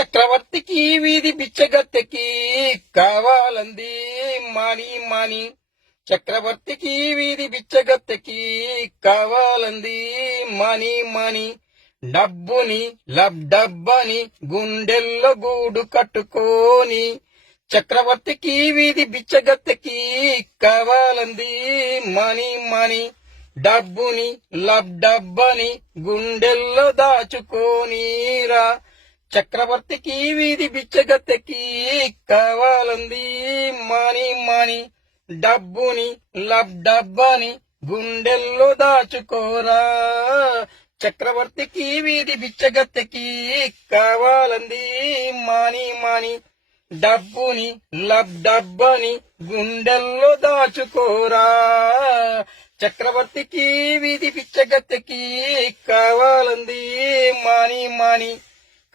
చక్రవర్తికి వీధి బిచ్చగత్తెకి కావాలంది మాని మాని. చక్రవర్తికి వీధి బిచ్చగత్తెకి కావాలంది మాని మాని. డబ్బుని డబ్బని గుండెల్లో గూడు కట్టుకోని. చక్రవర్తికి వీధి బిచ్చగత్తెకి కావాలంది మాని మాని. డబ్బుని డబ్బని గుండెల్లో దాచుకోనీరా. చక్రవర్తికి వీధి బిచ్చగత్తెకి కావాలంది మాని మాని. డబ్బుని డబ్బని గుండెల్లో దాచుకోరా. చక్రవర్తికి వీధి బిచ్చగత్తెకి కావాలంది మాని మాని. డబ్బుని డబ్బని గుండెల్లో దాచుకోరా. చక్రవర్తికి వీధి బిచ్చగత్తెకి కావాలంది మాని మాని.